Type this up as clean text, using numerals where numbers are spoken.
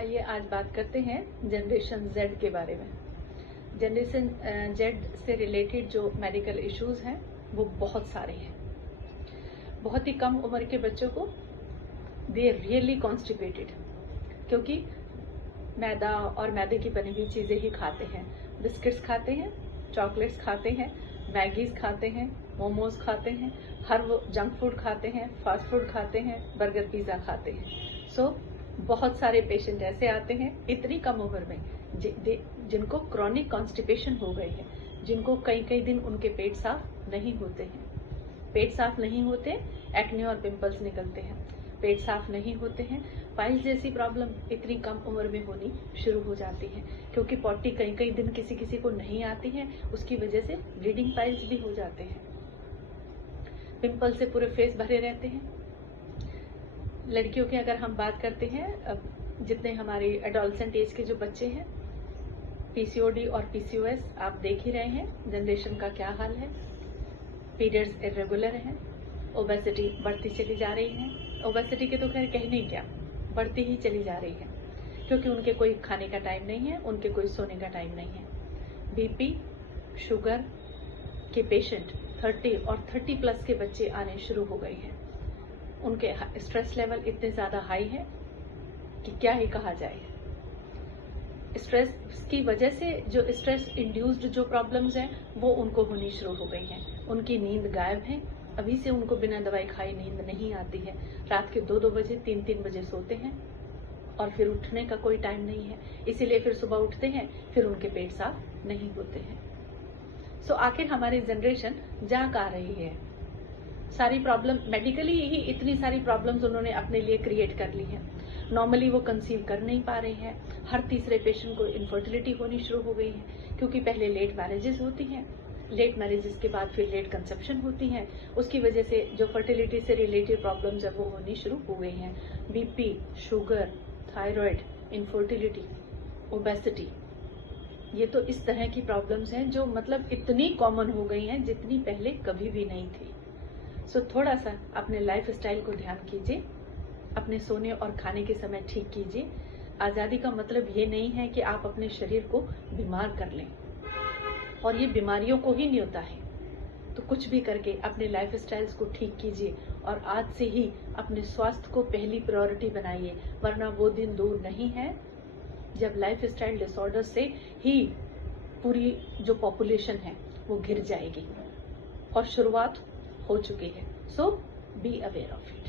आइए आज बात करते हैं जनरेशन जेड के बारे में। जनरेशन जेड से रिलेटेड जो मेडिकल इश्यूज हैं वो बहुत सारे हैं। बहुत ही कम उम्र के बच्चों को दे आर रियली कॉन्स्टिपेटेड, क्योंकि मैदा और मैदे की बनी हुई चीजें ही खाते हैं। बिस्किट्स खाते हैं, चॉकलेट्स खाते हैं, मैगीज खाते हैं, मोमोज खाते हैं, हर वो जंक फूड खाते हैं, फास्ट फूड खाते हैं, बर्गर पिज्जा खाते हैं। सो बहुत सारे पेशेंट ऐसे आते हैं इतनी कम उम्र में जिनको क्रॉनिक कॉन्स्टिपेशन हो गई है, जिनको कई कई दिन उनके पेट साफ नहीं होते हैं। पेट साफ नहीं होते, एक्ने और पिंपल्स निकलते हैं। पेट साफ नहीं होते हैं, पाइल्स जैसी प्रॉब्लम इतनी कम उम्र में होनी शुरू हो जाती है, क्योंकि पॉटी कई कई दिन किसी किसी को नहीं आती है, उसकी वजह से ब्लीडिंग पाइल्स भी हो जाते हैं। पिंपल से पूरे फेस भरे रहते हैं। लड़कियों की अगर हम बात करते हैं, जितने हमारे एडोलसेंट एज के जो बच्चे हैं, पीसीओडी और पीसीओएस आप देख ही रहे हैं जनरेशन का क्या हाल है। पीरियड्स इरेगुलर हैं, ओबेसिटी बढ़ती चली जा रही है। ओबेसिटी के तो खैर कहने ही क्या, बढ़ती ही चली जा रही है, क्योंकि उनके कोई खाने का टाइम नहीं है, उनके कोई सोने का टाइम नहीं है। बीपी शुगर के पेशेंट 30 और 30 प्लस के बच्चे आने शुरू हो गए हैं। उनके स्ट्रेस लेवल इतने ज्यादा हाई है कि क्या ही कहा जाए। स्ट्रेस की वजह से जो स्ट्रेस इंड्यूस्ड जो प्रॉब्लम्स हैं वो उनको होनी शुरू हो गई हैं। उनकी नींद गायब है, अभी से उनको बिना दवाई खाए नींद नहीं आती है। रात के 2-2 बजे 3-3 बजे सोते हैं और फिर उठने का कोई टाइम नहीं है, इसीलिए फिर सुबह उठते हैं, फिर उनके पेट साफ नहीं होते हैं। सो आखिर हमारी जनरेशन जा कहाँ रही है? सारी प्रॉब्लम मेडिकली ही इतनी सारी प्रॉब्लम्स उन्होंने अपने लिए क्रिएट कर ली है। नॉर्मली वो कंसीव कर नहीं पा रहे हैं। हर तीसरे पेशेंट को इनफर्टिलिटी होनी शुरू हो गई है, क्योंकि पहले लेट मैरिजेस होती हैं, लेट मैरिजेस के बाद फिर लेट कंसेप्शन होती है। उसकी वजह से जो फर्टिलिटी से रिलेटेड प्रॉब्लम्स है वो होनी शुरू हो गई हैं। BP, sugar, thyroid, infertility, obesity, ये तो इस तरह की प्रॉब्लम्स हैं जो मतलब इतनी कॉमन हो गई हैं जितनी पहले कभी भी नहीं थी। सो थोड़ा सा अपने लाइफ स्टाइल को ध्यान कीजिए, अपने सोने और खाने के समय ठीक कीजिए। आजादी का मतलब ये नहीं है कि आप अपने शरीर को बीमार कर लें, और ये बीमारियों को ही न्योता है। तो कुछ भी करके अपने लाइफ स्टाइल्स को ठीक कीजिए और आज से ही अपने स्वास्थ्य को पहली प्रायोरिटी बनाइए, वरना वो दिन दूर नहीं है जब लाइफ स्टाइल डिसऑर्डर से ही पूरी जो पॉपुलेशन है वो गिर जाएगी, और शुरुआत हो चुकी है। सो बी अवेयर ऑफ इट।